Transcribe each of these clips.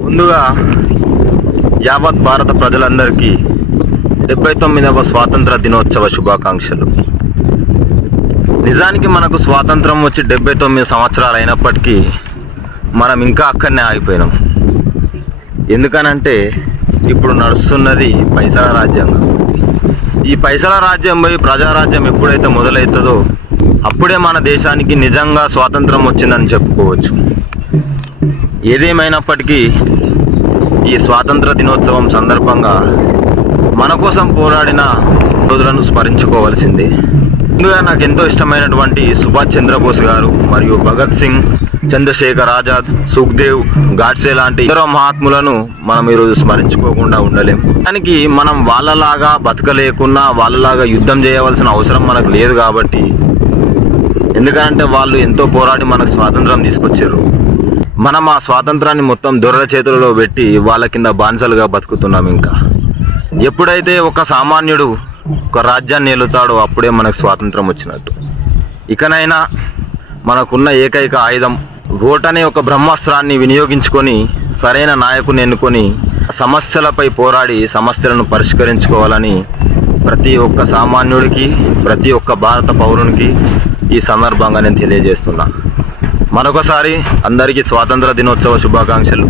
ముందుగా యావత్ భారత ప్రజలందరికీ 79వ స్వాతంత్ర దినోత్సవ శుభాకాంక్షలు. నిజానికి మనకు స్వాతంత్రం వచ్చి 79 సంవత్సరాలు అయినప్పటికీ మనం ఇంకా అక్కడనే ఆగిపోయినాం. ఎందుకనంటే ఇప్పుడు నడుస్తున్నది పైసల రాజ్యాంగం. ఈ పైసల రాజ్యం పోయి ప్రజారాజ్యం ఎప్పుడైతే మొదలవుతుందో అప్పుడే మన దేశానికి నిజంగా స్వాతంత్రం వచ్చిందని చెప్పుకోవచ్చు. ఏదేమైనప్పటికీ ఈ స్వాతంత్ర దినోత్సవం సందర్భంగా మన కోసం పోరాడిన రోజులను స్మరించుకోవాల్సిందే. ముందుగా నాకు ఎంతో ఇష్టమైనటువంటి సుభాష్ చంద్రబోస్ గారు మరియు భగత్ సింగ్, చంద్రశేఖర్ ఆజాద్, సుఖ్దేవ్, గాడ్సే లాంటి ఇతర మహాత్ములను మనం ఈరోజు స్మరించుకోకుండా ఉండలేం. దానికి మనం వాళ్ళలాగా బతకలేకున్నా వాళ్ళలాగా యుద్ధం చేయవలసిన అవసరం మనకు లేదు. కాబట్టి ఎందుకంటే వాళ్ళు ఎంతో పోరాడి మనకు స్వాతంత్రం తీసుకొచ్చారు. మనం ఆ స్వాతంత్రాన్ని మొత్తం దొరల చేతులలో పెట్టి వాళ్ళ కింద బానిసలుగా బతుకుతున్నాం. ఇంకా ఎప్పుడైతే ఒక సామాన్యుడు ఒక రాజ్యాన్ని ఏలుతాడో అప్పుడే మనకు స్వాతంత్రం వచ్చినట్టు. ఇకనైనా మనకున్న ఏకైక ఆయుధం ఓటు అనే ఒక బ్రహ్మాస్త్రాన్ని వినియోగించుకొని సరైన నాయకుని ఎన్నుకొని సమస్యలపై పోరాడి సమస్యలను పరిష్కరించుకోవాలని ప్రతి ఒక్క సామాన్యుడికి, ప్రతి ఒక్క భారత పౌరునికి ఈ సందర్భంగా నేను తెలియజేస్తున్నా. మరొకసారి అందరికీ స్వాతంత్ర దినోత్సవ శుభాకాంక్షలు.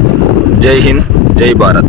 జై హింద్, జై భారత్.